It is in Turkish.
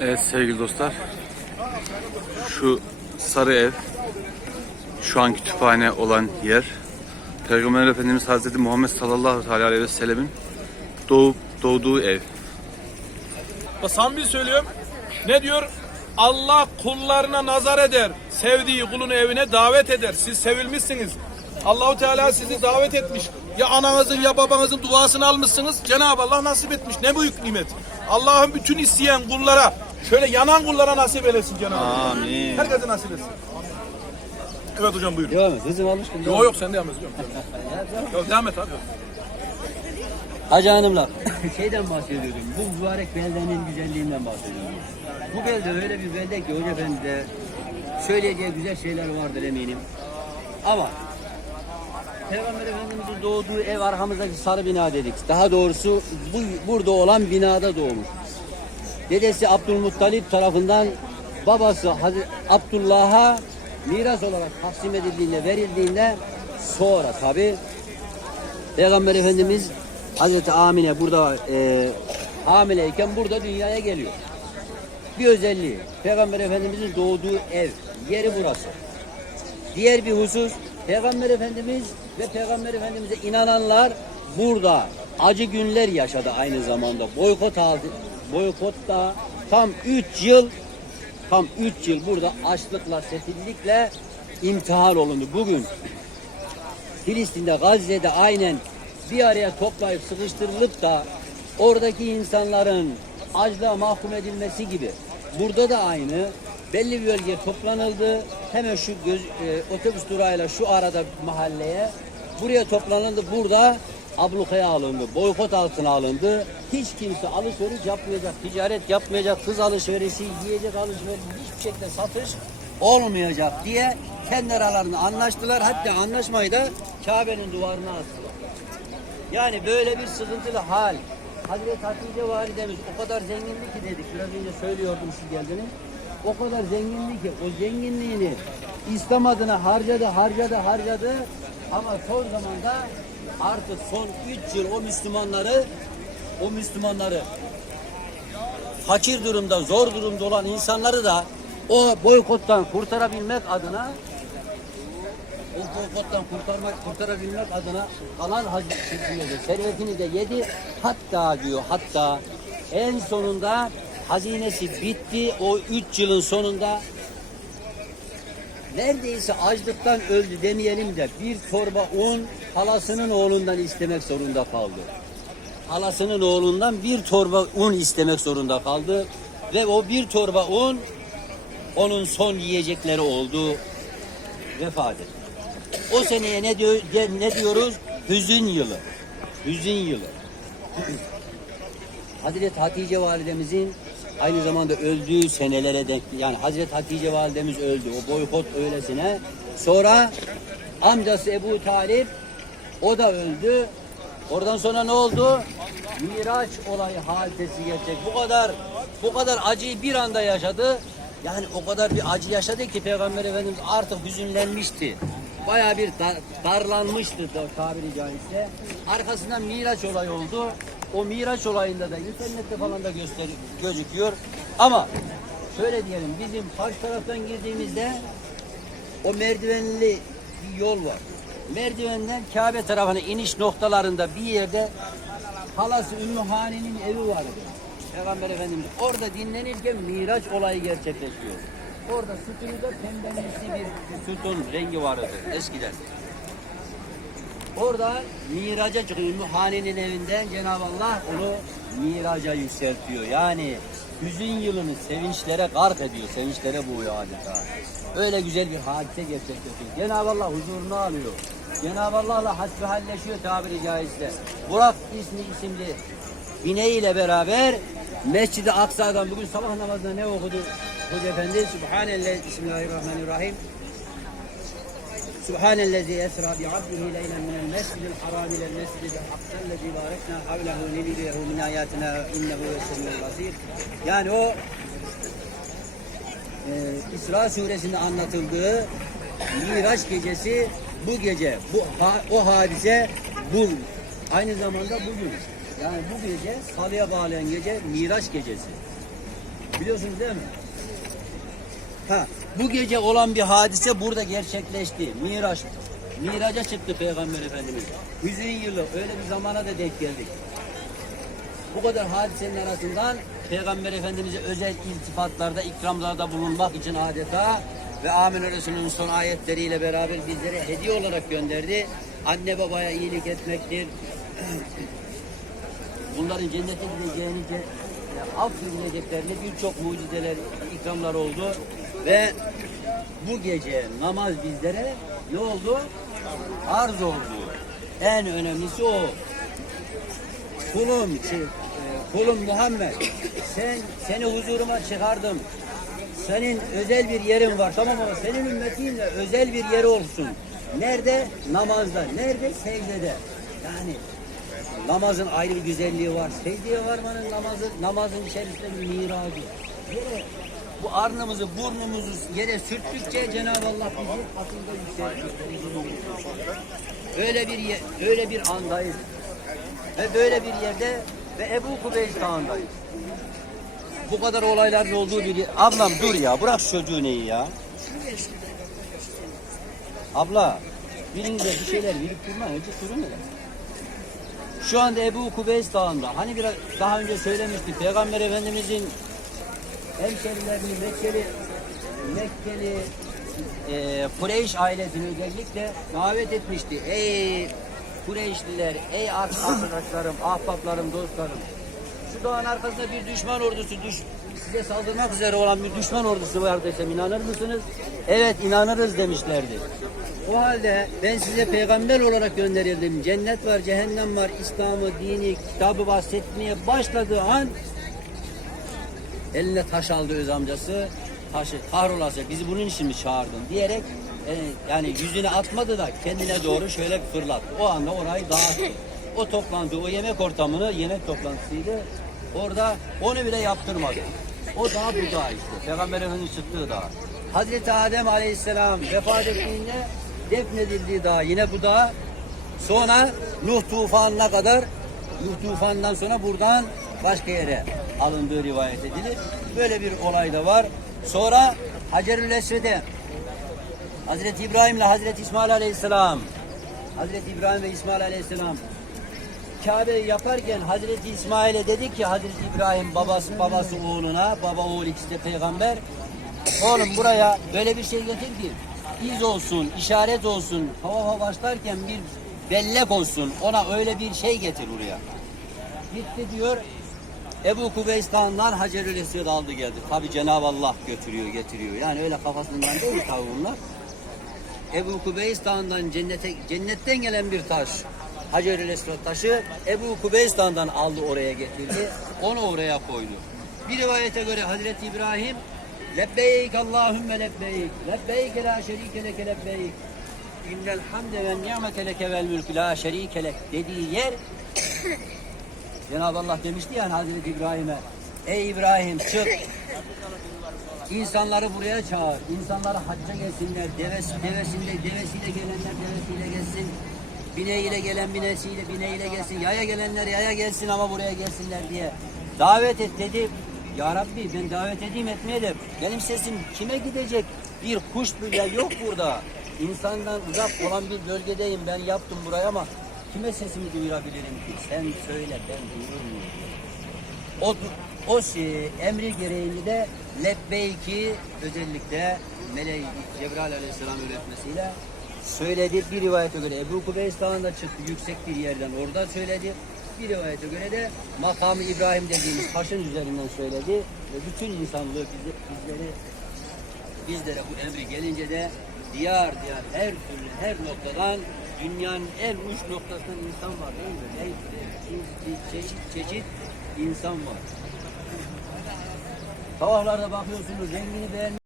Evet sevgili dostlar. Şu sarı ev şu an kütüphane olan yer. Peygamber Efendimiz Hazreti Muhammed sallallahu aleyhi ve sellemin doğup doğduğu ev. Samimi söylüyorum. Ne diyor? Allah kullarına nazar eder. Sevdiği kulunu evine davet eder. Siz sevilmişsiniz. Allahu Teala sizi davet etmiş. Ya ananızın ya babanızın duasını almışsınız. Cenab-ı Allah nasip etmiş. Ne büyük nimet. Allah'ın bütün isteyen kullara, şöyle yanan kullara nasip eylesin Cenab-ı Allah. Amin. Herkese nasip etsin. Evet hocam buyurun. Devam et. Hızım almıştım. Yok yok sen devam et. hocam. Yok devam et abi. Hacı hanımlar. Şeyden bahsediyordum. Bu mübarek beldenin güzelliğinden bahsediyordum. Bu belde öyle bir belde ki Hoca Efendi de söyleyeceği güzel şeyler vardır eminim. Ama Peygamber Efendimiz'in doğduğu ev arkamızdaki sarı bina dedik. Daha doğrusu bu burada olan binada doğmuş. Dedesi Abdülmuttalip tarafından babası Abdullah'a miras olarak taksim edildiğinde, verildiğinde sonra tabi Peygamber Efendimiz Hazreti Amine burada e, hamileyken burada dünyaya geliyor. Bir özelliği Peygamber Efendimizin doğduğu ev, yeri burası. Diğer bir husus Peygamber Efendimiz ve Peygamber Efendimiz'e inananlar burada acı günler yaşadı aynı zamanda. Boykot aldı. Boykotta tam 3 yıl tam 3 yıl burada açlıkla, sefillikle imtihan olundu. Bugün Filistin'de, Gazze'de aynen bir araya toplayıp sıkıştırılıp da oradaki insanların açlığa mahkum edilmesi gibi burada da aynı belli bir bölgeye toplanıldı. Hemen şu göz, e, otobüs durağıyla şu arada mahalleye buraya toplanıldı. Burada ablukaya alındı, boykot altına alındı. Hiç kimse alışveriş yapmayacak, ticaret yapmayacak, kız alışverişi, yiyecek alışverişi, hiçbir şekilde satış olmayacak diye kendi aralarında anlaştılar. Hatta anlaşmayı da Kabe'nin duvarına astılar. Yani böyle bir sıkıntılı hal. Hazreti Hatice validemiz o kadar zengindi ki dedik. Biraz önce söylüyordum siz geldiniz. O kadar zengindi ki o zenginliğini İslam adına harcadı, harcadı, harcadı. Ama son zamanda artık son 3 yıl o Müslümanları o Müslümanları fakir durumda, zor durumda olan insanları da o boykottan kurtarabilmek adına o boykottan kurtarmak, kurtarabilmek adına kalan hazretini de, servetini de yedi. Hatta diyor, hatta en sonunda hazinesi bitti. O üç yılın sonunda neredeyse açlıktan öldü demeyelim de bir torba un halasının oğlundan istemek zorunda kaldı. Halasının oğlundan bir torba un istemek zorunda kaldı. Ve o bir torba un onun son yiyecekleri oldu. Vefat etti. O seneye ne diyor ne diyoruz? Hüzün yılı. Hüzün yılı. Hazreti Hatice validemizin aynı zamanda öldüğü senelere denk yani Hazreti Hatice validemiz öldü. O boykot öylesine. Sonra amcası Ebu Talip o da öldü. Oradan sonra ne oldu? Miraç olayı hadisesi gerçek. Bu kadar bu kadar acıyı bir anda yaşadı. Yani o kadar bir acı yaşadı ki Peygamber Efendimiz artık hüzünlenmişti. Bayağı bir dar- darlanmıştı da tabiri caizse. Arkasından Miraç olayı oldu. O Miraç olayında da internette falan da göster gözüküyor. Ama şöyle diyelim bizim karşı taraftan girdiğimizde o merdivenli bir yol var. Merdivenden Kabe tarafına iniş noktalarında bir yerde halası Ümmü Hani'nin evi vardı. Peygamber Efendimiz orada dinlenirken Miraç olayı gerçekleşiyor. Orada sütunu da pembemsi bir sütun rengi vardı eskiden. Orada miraca çıkıyor. Ümmü Hani'nin evinden Cenab-ı Allah onu miraca yükseltiyor. Yani hüzün yılını sevinçlere gark ediyor. Sevinçlere boğuyor adeta. Öyle güzel bir hadise gerçekleşiyor. Cenab-ı Allah huzurunu alıyor. Cenab-ı Allah'la hasbihalleşiyor tabiri caizse. Burak ismi isimli bineğiyle beraber Mescid-i Aksa'dan bugün sabah namazında ne okudu Hoca Efendi? Subhanallah, Bismillahirrahmanirrahim. Subhanellezi esra bi abdihi leylen minel mescidil haram ilel mescidil hakkellezi barekna havlehu nebiyehu min ayatina innehu ve semiyel basir. Yani o e, İsra suresinde anlatıldığı Miraç gecesi bu gece, bu o hadise bu. Aynı zamanda bugün. Yani bu gece salıya bağlayan gece Miraç gecesi. Biliyorsunuz değil mi? Ha, bu gece olan bir hadise burada gerçekleşti. Miraç. Miraca çıktı Peygamber Efendimiz. Hüzün yılı öyle bir zamana da denk geldik. Bu kadar hadisenin arasından Peygamber Efendimiz'e özel iltifatlarda, ikramlarda bulunmak için adeta ve Amin Resulü'nün son ayetleriyle beraber bizlere hediye olarak gönderdi. Anne babaya iyilik etmektir. Bunların cennete gideceğini, ce- affedileceklerini birçok mucizeler, ikramlar oldu. Ve bu gece namaz bizlere ne oldu? Arz oldu. En önemlisi o. Kulum, e, kulum Muhammed, sen seni huzuruma çıkardım. Senin özel bir yerin var tamam ama senin ümmetinle özel bir yeri olsun. Nerede? Namazda. Nerede? Secdede. Yani namazın ayrı bir güzelliği var. Secdeye varmanın namazın, namazın içerisinde bir miracı. Yere, bu arnımızı, burnumuzu yere sürttükçe Cenab-ı Allah bizi atında yükseltiyor. Öyle bir ye- öyle bir andayız. Ve böyle bir yerde ve Ebu Kubeys Dağı'ndayız. Bu kadar olayların olduğu bir. Ablam dur ya bırak çocuğu neyi ya. Abla birinize bir şeyler verip durma önce durun hele. Şu anda Ebu Kubeys Dağı'nda hani biraz daha önce söylemiştik Peygamber Efendimizin hemşerilerini Mekkeli Mekkeli e, Kureyş ailesini özellikle davet etmişti. Ey Kureyşliler, ey arkadaşlarım, ahbaplarım, dostlarım. Şu dağın arkasında bir düşman ordusu düş, size saldırmak üzere olan bir düşman ordusu var desem inanır mısınız? Evet inanırız demişlerdi. O halde ben size peygamber olarak gönderildim. Cennet var, cehennem var, İslam'ı, dini, kitabı bahsetmeye başladığı an eline taş aldı öz amcası. Taşı kahrolası bizi bunun için mi çağırdın diyerek e, yani yüzüne atmadı da kendine doğru şöyle fırlattı. O anda orayı dağıttı. O toplantı, o yemek ortamını yemek toplantısıydı. Orada onu bile yaptırmadı. O dağ bu dağ işte. Peygamber Efendimiz çıktığı dağ. Hazreti Adem Aleyhisselam vefat ettiğinde defnedildiği dağ yine bu dağ. Sonra Nuh tufanına kadar Nuh tufanından sonra buradan başka yere alındığı rivayet edilir. Böyle bir olay da var. Sonra Hacerül Esved'e Hazreti İbrahim ile Hazreti İsmail Aleyhisselam Hazreti İbrahim ve İsmail Aleyhisselam Kabe'yi yaparken Hazreti İsmail'e dedi ki Hazreti İbrahim babası babası oğluna baba oğul ikisi peygamber oğlum buraya böyle bir şey getir ki iz olsun, işaret olsun, hava başlarken bir bellek olsun. Ona öyle bir şey getir buraya. Gitti diyor. Ebu Kubeystan'dan Hacerül Esved aldı geldi. Tabi Cenab-ı Allah götürüyor, getiriyor. Yani öyle kafasından değil tabi. Ebu Kubeys Dağı'ndan cennete, cennetten gelen bir taş. Hacer-ül Esved taşı Ebu Kubeys Dağı'ndan aldı oraya getirdi. Onu oraya koydu. Bir rivayete göre Hazreti İbrahim Lebbeyk Allahümme lebbeyk. Lebbeyk la şerike leke lebbeyk. İnnel hamde ve nimete leke vel mülkü la şerike lek dediği yer Cenab-ı Allah demişti yani Hazreti İbrahim'e Ey İbrahim çık İnsanları buraya çağır. İnsanları hacca gelsinler. Devesi, devesinde, devesiyle gelenler devesiyle gelsin. Bineğiyle gelen binesiyle, bineğiyle gelsin. Yaya gelenler yaya gelsin ama buraya gelsinler diye. Davet et dedi. Ya Rabbi ben davet edeyim etmeye de benim sesim kime gidecek? Bir kuş bile yok burada. İnsandan uzak olan bir bölgedeyim. Ben yaptım burayı ama kime sesimi duyurabilirim ki? Sen söyle ben duyurum. O, o şey, emri gereğini de lebbeyki özellikle Meleği Cebrail Aleyhisselam öğretmesiyle söyledi. Bir rivayete göre Ebu Kubeys Dağı'nda çıktı yüksek bir yerden orada söyledi. Bir rivayete göre de makamı İbrahim dediğimiz taşın üzerinden söyledi. Ve bütün insanlığı bizi, bizleri bizlere bu emri gelince de diyar diyar her türlü her noktadan dünyanın en uç noktasından insan var değil mi? Her çeşit çeşit insan var. Tavaklarda bakıyorsunuz rengini beğenmiyor.